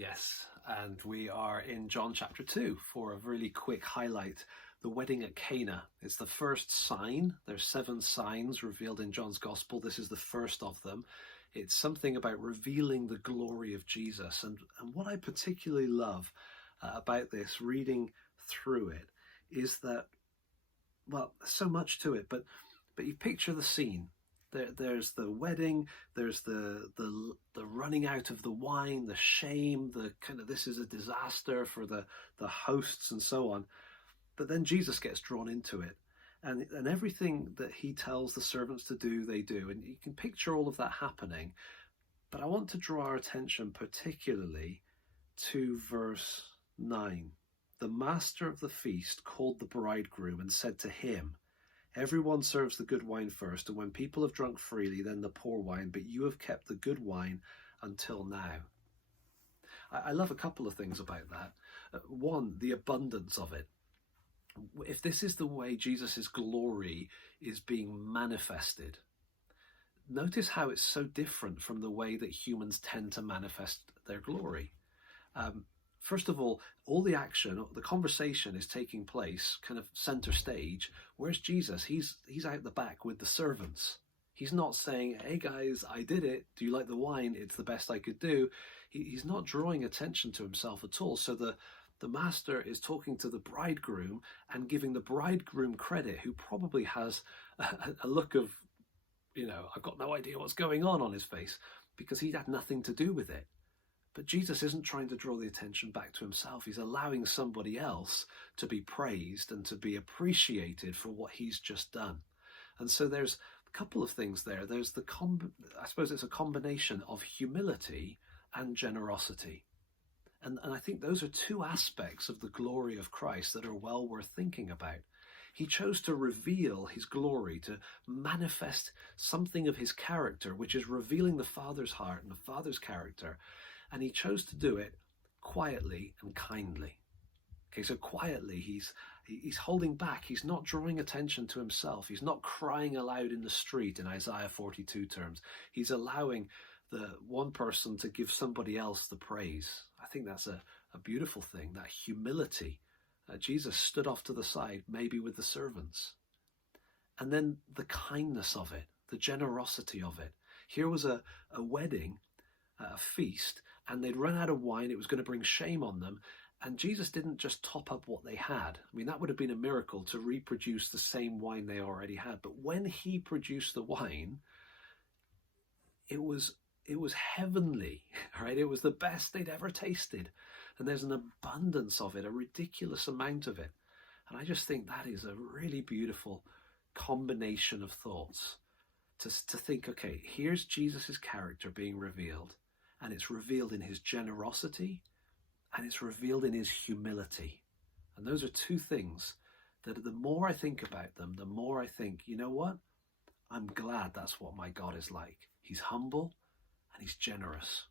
Yes, and we are in John chapter 2 for a really quick highlight. The wedding at Cana is the first sign. There's 7 signs revealed in John's gospel. This is the first of them. It's something about revealing the glory of Jesus. And what I particularly love about this, reading through it, is that, well, so much to it, but you picture the scene. There's the wedding, there's the running out of the wine, the shame, the kind of this is a disaster for the hosts and so on. But then Jesus gets drawn into it, and everything that he tells the servants to do, they do. And you can picture all of that happening. But I want to draw our attention particularly to verse 9. The master of the feast called the bridegroom and said to him, "Everyone serves the good wine first, and when people have drunk freely, then the poor wine, but you have kept the good wine until now." I love a couple of things about that. One, the abundance of it. If this is the way Jesus' glory is being manifested, notice how it's so different from the way that humans tend to manifest their glory. First of all the action, the conversation is taking place kind of center stage. Where's Jesus? He's out the back with the servants. He's not saying, "Hey guys, I did it. Do you like the wine? It's the best I could do." He's not drawing attention to himself at all. So the master is talking to the bridegroom and giving the bridegroom credit, who probably has a look of, I've got no idea what's going on his face, because he had nothing to do with it. But Jesus isn't trying to draw the attention back to himself. He's allowing somebody else to be praised and to be appreciated for what he's just done. And so there's a couple of things there. There's I suppose it's a combination of humility and generosity. And I think those are 2 aspects of the glory of Christ that are well worth thinking about. He chose to reveal his glory, to manifest something of his character, which is revealing the Father's heart and the Father's character. And he chose to do it quietly and kindly. Okay, so quietly, he's holding back. He's not drawing attention to himself. He's not crying aloud in the street in Isaiah 42 terms. He's allowing the one person to give somebody else the praise. I think that's a beautiful thing, that humility. Jesus stood off to the side, maybe with the servants. And then the kindness of it, the generosity of it. Here was a wedding, a feast, and they'd run out of wine. It was going to bring shame on them. And Jesus didn't just top up what they had. I mean, that would have been a miracle to reproduce the same wine they already had. But when he produced the wine, it was heavenly, right? It was the best they'd ever tasted. And there's an abundance of it, a ridiculous amount of it. And I just think that is a really beautiful combination of thoughts to think, okay, here's Jesus' character being revealed. And it's revealed in his generosity, and it's revealed in his humility. And those are 2 things that the more I think about them, the more I think, you know what? I'm glad that's what my God is like. He's humble and he's generous.